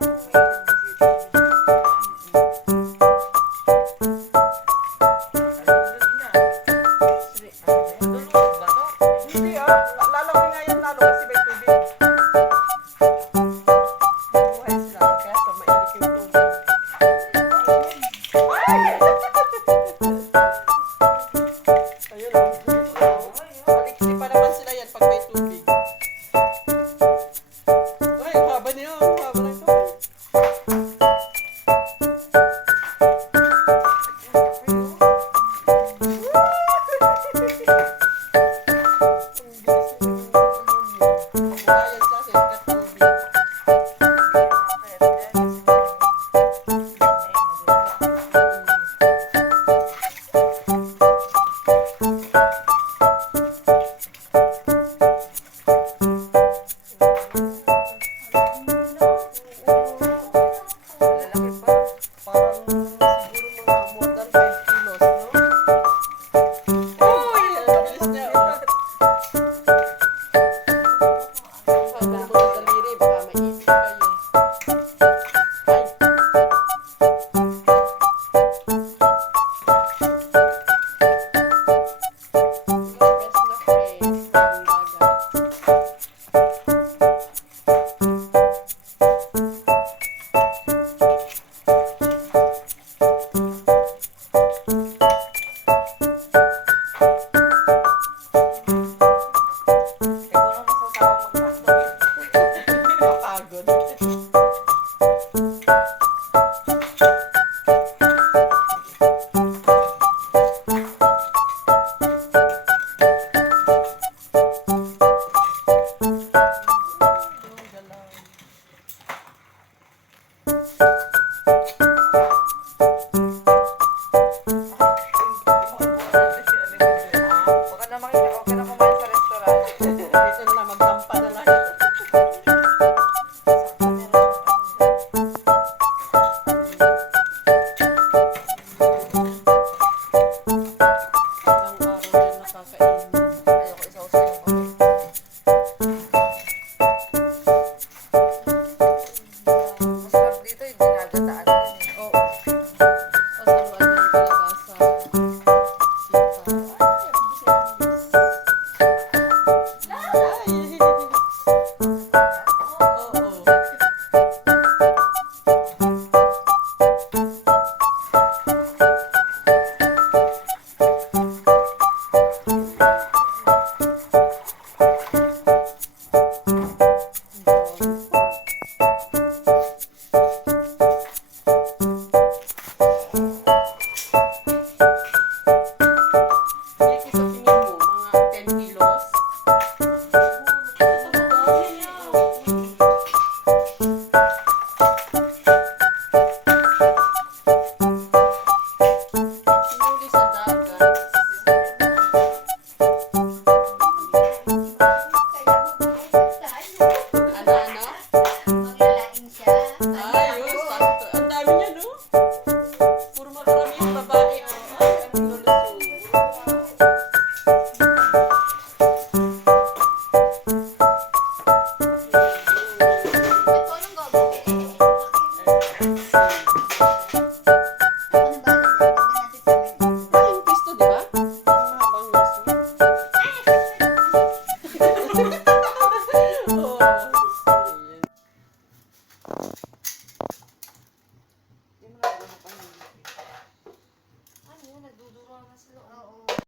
감사합니다. melhor.